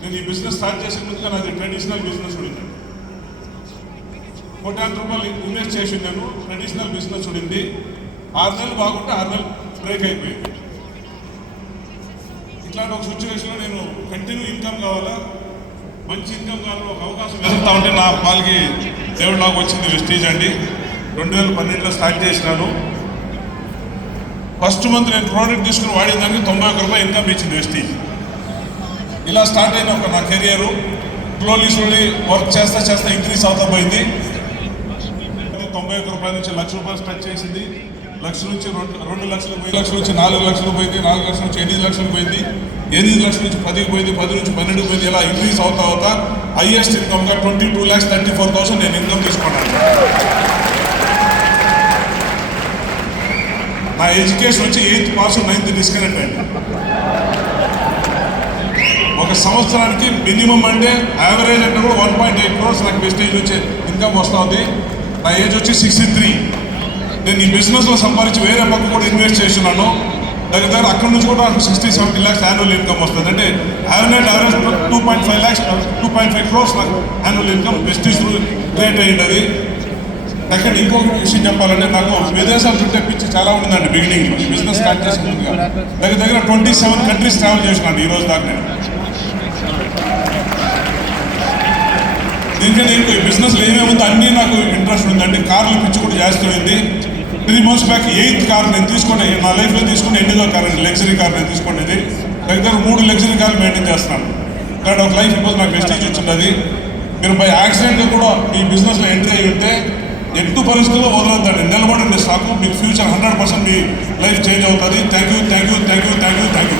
నేను ఈ business start చేసే ముందుగా నాది ట్రెడిషనల్ బిజినెస్ ఉండింది. ₹1,00,000 ఇన్వెస్ట్ చేసి ఉన్నాను. ట్రెడిషనల్ బిజినెస్ ఉండింది. 6 నెలలు బాగుంటే 6 నెలలు బ్రేక్ అయిపోయింది. ఇట్లాంటి ఒక సిచ్యువేషన్లో నేను కంటిన్యూ ఇన్కమ్ కావాలా, మంచి ఇన్కమ్ కావాలని ఒక అవకాశం వెతుకుతా ఉంటే నా పాలకి దేవుడు నాకు వచ్చింది వెస్టీజ్ అండి. 2012లో స్టార్ట్ చేసినాను. ఫస్ట్ మంత్ నేను ప్రోడక్ట్ తీసుకుని వాడేదానికి ₹91 ఇన్కమ్ ఇచ్చింది వెస్టీజ్. ఇలా స్టార్ట్ అయిన ఒక నా కెరియరు స్లోలీ వర్క్ చేస్తా ఇంక్రీజ్ అవుతా పోయింది. ₹91 నుంచి ₹1,00,000 టచ్ చేసింది. 1,00,000 నుంచి 2 లక్షలు పోయింది, 2 లక్షల నుంచి 4 లక్షలు పోయింది, 4 లక్షల నుంచి 8 లక్షలు పోయింది, 8 లక్షల నుంచి 10 పోయింది, 10 నుంచి 12 పోయింది. ఇలా ఇంక్రీజ్ అవుతా హైయెస్ట్ ఇన్కమ్గా 22,34,000 నేను ఇన్కమ్ తీసుకున్నాను. నా ఎడ్యుకేషన్ వచ్చి 8th పాస్ 9th డిస్కనెక్ట్ అండి. ఒక సంవత్సరానికి మినిమం అంటే యావరేజ్ అంటే కూడా 1.8 crores నాకు వెస్టేజ్ నుంచి ఇన్కమ్ వస్తుంది. నా ఏజ్ వచ్చి 63. నేను ఈ బిజినెస్లో సంపాదించి వేరే పక్క కూడా ఇన్వెస్ట్ చేస్తున్నాను. దగ్గర అక్కడి నుంచి కూడా 60-70 lakhs యాన్యువల్ ఇన్కమ్ వస్తుంది. అంటే యావరేజ్ 2.5 crores నాకు యాన్యువల్ ఇన్కమ్ వెస్టేజ్ క్రియేట్ అయ్యింది. అది సెకండ్ ఇంకొక విషయం చెప్పాలంటే నాకు విదేశాలు చుట్టే పిచ్చి చాలా ఉంటుందండి. బిగినింగ్లో బిజినెస్ స్టార్ట్ చేసిన ముందుగా దగ్గర 27 కంట్రీస్ ట్రావెల్ చేసినాను ఈ రోజు దాకా. నేను దీనికంటే ఇంకో ఈ బిజినెస్లో ఏమేముందో అన్నీ నాకు ఇంట్రెస్ట్ ఉందండి. కార్లు పిచ్చి కూడా చేస్తుంది. 3 months బ్యాక్ 8th కార్ నేను తీసుకుని నా లైఫ్లో తీసుకుని ఎన్నిదో కార్ అండి, లగ్జరీ కార్ నేను తీసుకునేది. దగ్గర 3 లగ్జరీ కార్లు మెయింటైన్ చేస్తున్నాను. కాబట్టి ఒక లైఫ్ ఇప్పుడు నాకు వెస్టేజ్ వచ్చింది. అది మీరు బై యాక్సిడెంట్గా కూడా ఈ బిజినెస్లో ఎంట్రీ అయ్యి ఉంటే ఎటు పరిస్థితుల్లో వదలొద్దండి, నిలబడండి స్టాకు. మీకు ఫ్యూచర్ 100% మీ లైఫ్ చేంజ్ అవుతుంది. Thank you.